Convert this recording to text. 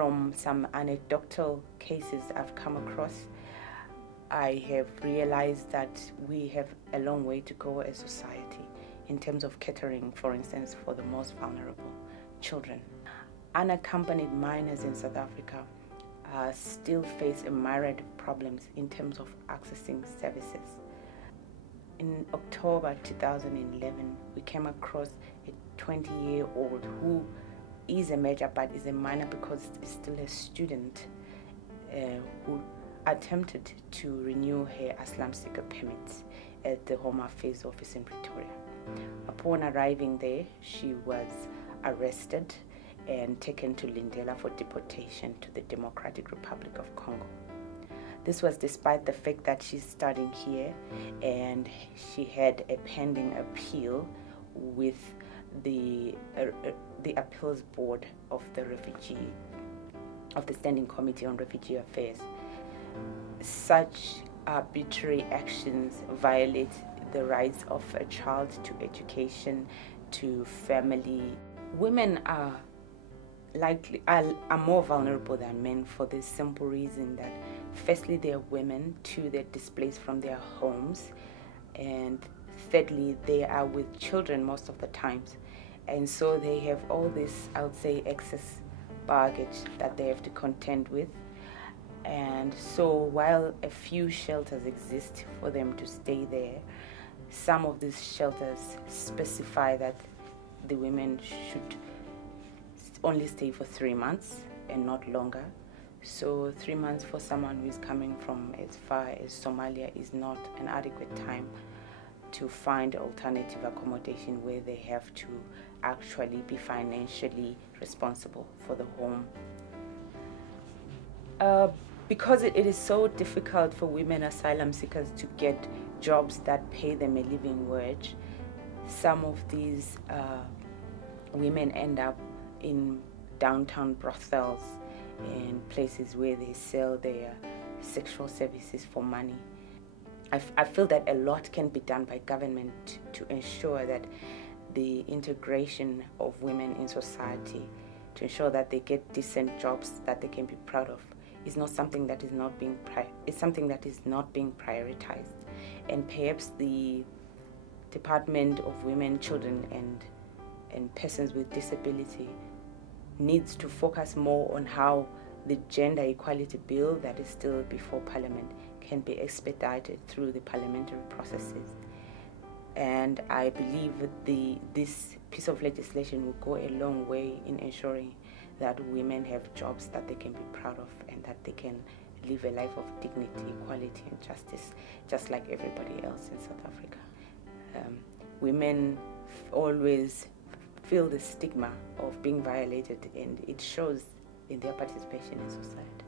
from some anecdotal cases I've come across, I have realized that we have a long way to go as society in terms of catering, for instance, for the most vulnerable children. Unaccompanied minors in South Africa still face a myriad of problems in terms of accessing services. In October 2011, we came across a 20-year-old who is a major but is a minor because he's still a student who attempted to renew her asylum seeker permit at the Home Affairs Office in Pretoria. Upon arriving there, she was arrested and taken to Lindela for deportation to the Democratic Republic of Congo. This was despite the fact that she's studying here and she had a pending appeal with the appeals board of the Standing Committee on Refugee Affairs. Such arbitrary actions violate the rights of a child to education, to family. Women are more vulnerable than men for the simple reason that firstly they're women, two, they're displaced from their homes, and thirdly they are with children most of the times, and so they have all this, I would say, excess baggage that they have to contend with. And so while a few shelters exist for them to stay there, some of these shelters specify that the women should only stay for 3 months and not longer. So 3 months for someone who is coming from as far as Somalia is not an adequate time to find alternative accommodation where they have to actually be financially responsible for the home. Because it is so difficult for women asylum seekers to get jobs that pay them a living wage, some of these women end up in downtown brothels and places where they sell their sexual services for money. I feel that a lot can be done by government to ensure that the integration of women in society, to ensure that they get decent jobs that they can be proud of, is not something that is not being something that is not being prioritized. And perhaps the Department of Women, Children and Persons with Disability needs to focus more on how the gender equality bill that is still before Parliament can be expedited through the parliamentary processes. And I believe this piece of legislation will go a long way in ensuring that women have jobs that they can be proud of and that they can live a life of dignity, equality and justice, just like everybody else in South Africa. Women always feel the stigma of being violated, and it shows in their participation in society.